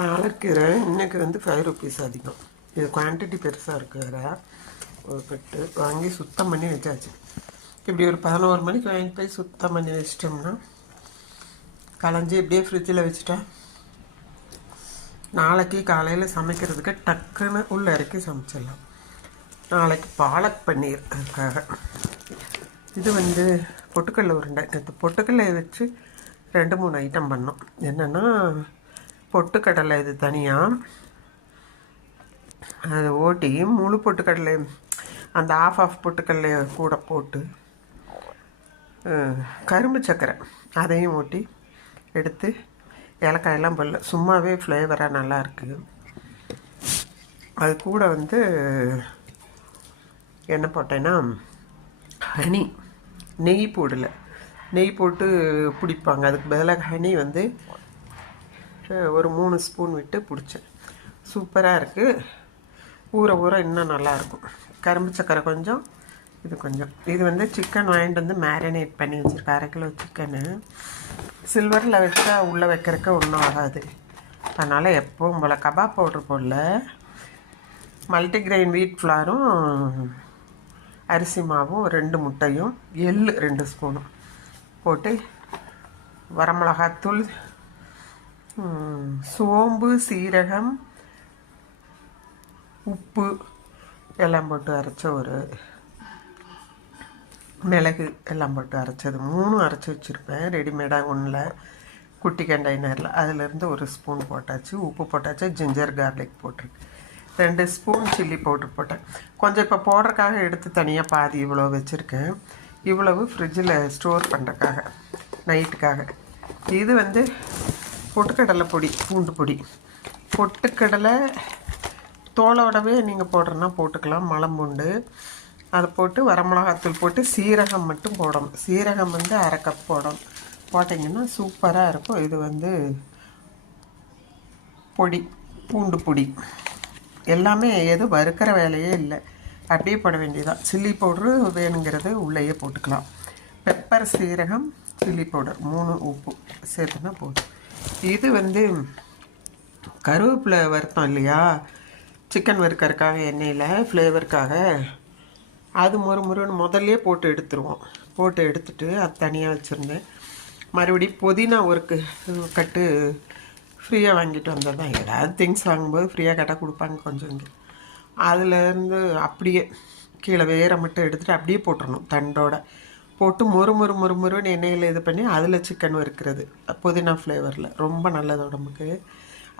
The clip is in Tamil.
பாலக்கீரை இன்றைக்கி வந்து 5 ருபீஸ் அதிகம். இது குவான்டிட்டி பெருசாக இருக்குது. வேறு ஒரு கட்டு வாங்கி சுத்தம் பண்ணி வச்சாச்சு. இப்படி ஒரு 11 மணிக்கு வாங்கி போய் சுத்தம் பண்ணி வச்சிட்டோம்னா களைஞ்சி இப்படியே ஃப்ரிட்ஜில் வச்சுட்டா நாளைக்கு காலையில் சமைக்கிறதுக்கு டக்குன்னு உள்ளே இறக்கி சமைச்சிடலாம். நாளைக்கு பாலக் பன்னீர் அதுக்காக. இது வந்து பொட்டுக்கடலை உருண்டை. நேற்று பொட்டுக்கடலையை வச்சு 2-3 ஐட்டம் பண்ணோம். என்னென்னா பொட்டுக்கடலை இது தனியாக அதை ஓட்டி முழு பொட்டுக்கடலை அந்த ஆஃப் பொட்டுக்கடலையை கூட போட்டு கரும்பு சர்க்கரை அதையும் ஓட்டி எடுத்து ஏலக்காயெல்லாம் போடல, சும்மாவே ஃப்ளேவராக நல்லாயிருக்கு. அது கூட வந்து என்ன போட்டேன்னா ஹனி, நெய் போடலை, நெய் போட்டு பிடிப்பாங்க. அதுக்கு பதிலாக ஹனி வந்து ஒரு 3 ஸ்பூன் விட்டு பிடிச்சேன். சூப்பராக இருக்குது. ஊற இன்னும் நல்லாயிருக்கும். கரும்பு சக்கரை கொஞ்சம், இது கொஞ்சம். இது வந்து சிக்கன் வாங்கிட்டு வந்து மேரினேட் பண்ணி வச்சுருக்கேன். 1/2 கிலோ சிக்கனு. சில்வரில் வச்சா உள்ளே வைக்கிறதுக்கு ஒன்றும் ஆகாது. அதனால் எப்பவும் போல் கபாப் பவுட்ரு போடல, மல்டிக்ரெயின் வீட் ஃப்ளாரும் அரிசி மாவும் 2 முட்டையும் எள்ளு 2 ஸ்பூனும் போட்டு வரமிளகாத்தூள், சோம்பு, சீரகம், உப்பு எல்லாம் போட்டு அரைச்ச ஒரு மிளகு எல்லாம் போட்டு அரைச்சது 3 அரைச்சி வச்சுருப்பேன் ரெடிமேடாக. ஒன்றில் குட்டி கண்டெய்னரில் அதிலேருந்து 1 ஸ்பூன் போட்டாச்சு. உப்பு போட்டாச்சு. ஜிஞ்சர் கார்லிக் போட்டிருக்கு. 2 ஸ்பூன் சில்லி பவுட்ரு போட்டேன். கொஞ்சம் இப்போ போடுறதுக்காக எடுத்து தனியாக பாதி இவ்வளோ வச்சுருக்கேன். இவ்வளவு ஃப்ரிட்ஜில் ஸ்டோர் பண்ணுறதுக்காக நைட்டுக்காக. இது வந்து பொட்டுக்கடலை பொடி, பூண்டு பொடி. பொட்டுக்கடலை தோலோடவே நீங்கள் போடுறன்னா போட்டுக்கலாம். மலம்பூண்டு அதை போட்டு வரமிளகாத்தூள் போட்டு சீரகம் மட்டும் போடணும். சீரகம் வந்து 1/2 கப் போடணும். போட்டிங்கன்னா சூப்பராக இருக்கும். இது வந்து பொடி, பூண்டு பொடி எல்லாமே எதுவும் வறுக்கிற வேலையே இல்லை. அப்படியே போட வேண்டியதான். சில்லி பவுட்ரு வேணுங்கிறது உள்ளேயே போட்டுக்கலாம். பெப்பர், சீரகம், சில்லி பவுடர் 3, உப்பு சேர்த்துனா போதும். இது வந்து கருவேப்பிலை வறுத்தோம் இல்லையா, சிக்கன் வறுக்கறதுக்காக எண்ணெயில் ஃப்ளேவருக்காக. அது முறுன்னு முதல்லையே போட்டு எடுத்துருவோம். போட்டு எடுத்துட்டு அது தனியாக வச்சுருந்தேன். மறுபடியும் புதினா ஒரு கட்டு ஃப்ரீயாக வாங்கிட்டு வந்தது தான். ஏதாவது திங்ஸ் வாங்கும்போது ஃப்ரீயாக கட்டால் கொடுப்பாங்க கொஞ்சம். இங்கே அதுலேருந்து அப்படியே கீழே வேற மட்டும் எடுத்துகிட்டு அப்படியே போட்டுடணும். தண்டோட போட்டு முறுன்னு எண்ணெயில் இது பண்ணி அதில் சிக்கன் வறுக்கிறது புதினா ஃப்ளேவரில் ரொம்ப நல்லது உடம்புக்கு.